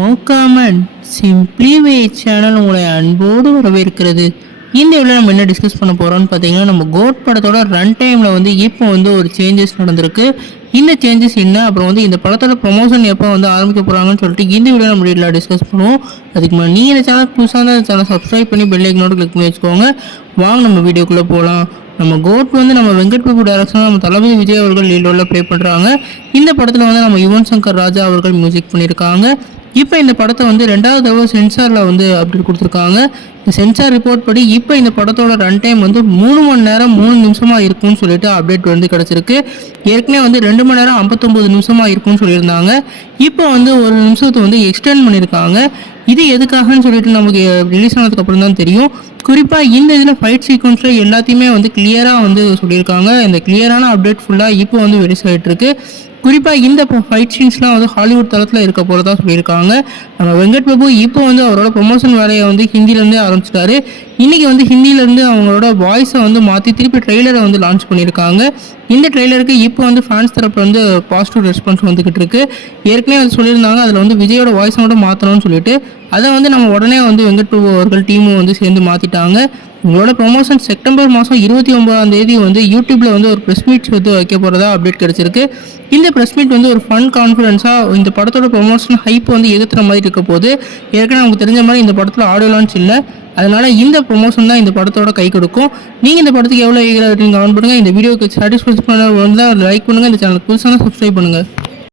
No comment simply வே channel உங்களை அன்போடு வரவேற்கிறது. இந்த வீடியோவில் நம்ம என்ன டிஸ்கஸ் பண்ண போகிறோம்னு பார்த்தீங்கன்னா, நம்ம கோட் படத்தோட ரன் டைமில் வந்து இப்போ வந்து ஒரு சேஞ்சஸ் நடந்திருக்கு. இந்த சேஞ்சஸ் என்ன, அப்புறம் வந்து இந்த படத்தோட ப்ரொமோஷன் எப்போ வந்து ஆரம்பிக்க போகிறாங்கன்னு சொல்லிட்டு இந்த வீடியோ நம்ம டீட்டெயிலாக டிஸ்கஸ் பண்ணுவோம். அதுக்கு முன்னாடி நீங்கள் இந்த சேனல் புதுசாக இருந்தால் இந்த சேனல் சப்ஸ்கிரைப் பண்ணி பெல் ஐக்கனோட கிளிக் பண்ணி வச்சுக்கோங்க. வாங்க நம்ம வீடியோக்குள்ளே போகலாம். நம்ம கோட் வந்து நம்ம வெங்கட் பிரபு டைரக்ஷனில் நம்ம தளபதி விஜய் அவர்கள் லீடோவில் ப்ளே பண்ணுறாங்க. இந்த படத்தில் வந்து நம்ம யுவன் சங்கர் ராஜா அவர்கள் மியூசிக் பண்ணியிருக்காங்க. இப்போ இந்த படத்தை வந்து 2வது தடவை சென்சாரில் வந்து அப்டேட் கொடுத்துருக்காங்க. இந்த சென்சார் ரிப்போர்ட் படி இப்போ இந்த படத்தோட ரன் டைம் வந்து 3 மணி நேரம் 3 நிமிஷமாக இருக்கும்னு சொல்லிட்டு அப்டேட் வந்து கிடச்சிருக்கு. ஏற்கனவே வந்து 2 மணி நேரம் 59 நிமிஷமாக இருக்கும்னு சொல்லியிருந்தாங்க. இப்போ வந்து 1 நிமிஷத்தை வந்து எக்ஸ்டெண்ட் பண்ணியிருக்காங்க. இது எதுக்காகன்னு சொல்லிட்டு நமக்கு ரிலீஸ் ஆனதுக்கு அப்புறம் தான் தெரியும். குறிப்பாக இந்த இதில் ஃபைட் சீக்வன்ஸில் எல்லாத்தையுமே வந்து கிளியராக வந்து சொல்லியிருக்காங்க. இந்த கிளியரான அப்டேட் ஃபுல்லாக இப்போ வந்து ரிலீஸ் ஆகிட்டு இருக்கு. குறிப்பாக இந்த ஃபைட் சீன்ஸ்லாம் வந்து ஹாலிவுட் தளத்தில் இருக்க போகிறதா சொல்லியிருக்காங்க. நம்ம வெங்கட் பிரபு இப்போ வந்து அவரோட ப்ரொமோஷன் வேலையை வந்து ஹிந்திலேருந்தே ஆரம்பிச்சிட்டாரு. இன்றைக்கி வந்து ஹிந்தியிலேருந்து அவங்களோட வாய்ஸை வந்து மாற்றி திருப்பி ட்ரெய்லரை வந்து லான்ச் பண்ணியிருக்காங்க. இந்த ட்ரெய்லருக்கு இப்போ வந்து ஃபேன்ஸ் தரப்பு வந்து பாசிட்டிவ் ரெஸ்பான்ஸ் வந்துக்கிட்டு இருக்கு. ஏற்கனவே அது சொல்லியிருந்தாங்க, அதில் வந்து விஜயோட வாய்ஸை மட்டும் மாற்றணும்னு சொல்லிட்டு அதை வந்து நம்ம உடனே வந்து வெங்கட் பிரபு அவர்கள் டீமும் வந்து சேர்ந்து மாற்றிட்டாங்க. உங்களோட ப்ரொமோஷன் செப்டம்பர் மாதம் 29 வந்து யூடியூப்பில் வந்து ஒரு ப்ரெஸ் மீட் வந்து வைக்க போகிறதா அப்டேட் கிடச்சிருக்கு. இந்த ப்ரெஸ் மீட் வந்து ஒரு ஃபன் கான்ஃபரன்ஸாக இந்த படத்தோட ப்ரொமோஷன் ஹைப் வந்து எதிர்த்துற மாதிரி இருக்க போது. ஏற்கனவே நமக்கு தெரிஞ்ச மாதிரி இந்த படத்தில் ஆடியோ லான்ச் இல்லை. அதனால் இந்த ப்ரொமோஷன் தான் இந்த படத்தோட கை கொடுக்கும். நீங்கள் இந்த படத்துக்கு எவ்வளோ ஈகராக இருக்கீங்க கமெண்ட் பண்ணுங்கள். இந்த வீடியோக்கு சாட்டிஸ்ஃபை பண்ண லைக் பண்ணுங்கள். இந்த சேனலுக்கு புதுசாக சப்ஸ்கிரைப் பண்ணுங்கள்.